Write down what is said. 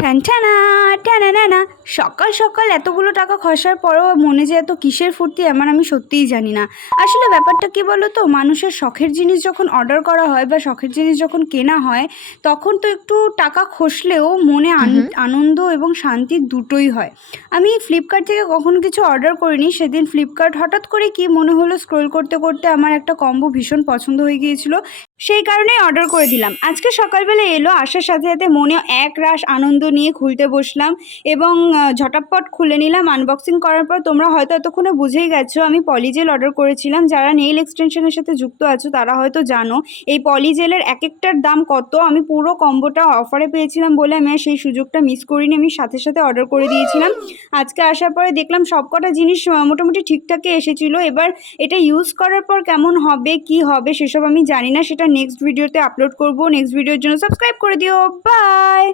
ঠ্যানঠ্যানা ট্যানানা। সকাল সকাল এতগুলো টাকা খসার পরেও মনে যে এত কিসের ফুর্তি আমার আমি সত্যিই জানি না। আসলে ব্যাপারটা কী বলো তো, মানুষের শখের জিনিস যখন অর্ডার করা হয় বা শখের জিনিস যখন কেনা হয়, তখন তো একটু টাকা খসলেও মনে হুম, হুম। আনন্দ এবং শান্তি দুটোই হয়। আমি ফ্লিপকার্ট থেকে কখনো কিছু অর্ডার করিনি। সেদিন ফ্লিপকার্ট হঠাৎ করে কি মনে হলো, স্ক্রোল করতে করতে আমার একটা কম্বো ভীষণ পছন্দ হয়ে গিয়েছিল, সেই কারণেই অর্ডার করে দিলাম। আজকে সকালবেলা এলো, আসার সাথে সাথে মনে একরাশ আনন্দ নিয়ে খুলতে বসলাম এবং ঝটাপট খুলে নিলাম। আনবক্সিং করার পর তোমরা হয়তো এতক্ষণে বুঝেই গেছো আমি পলিজেল অর্ডার করেছিলাম। যারা নেইল এক্সটেনশনের সাথে যুক্ত আছো তারা হয়তো জানো এই পলিজেলের এক একটার দাম কত। আমি পুরো কম্বোটা অফারে পেয়েছিলাম বলে আমি আর সেই সুযোগটা মিস করিনি, আমি সাথে সাথে অর্ডার করে দিয়েছিলাম। আজকে আসার পরে দেখলাম সবকটা জিনিস মোটামুটি ঠিকঠাকই এসেছিলো। এবার এটা ইউজ করার পর কেমন হবে কি হবে সেসব আমি জানি না, সেটা নেক্সট ভিডিওতে আপলোড করব। নেক্সট ভিডিওর জন্য সাবস্ক্রাইব করে দিও। বাই।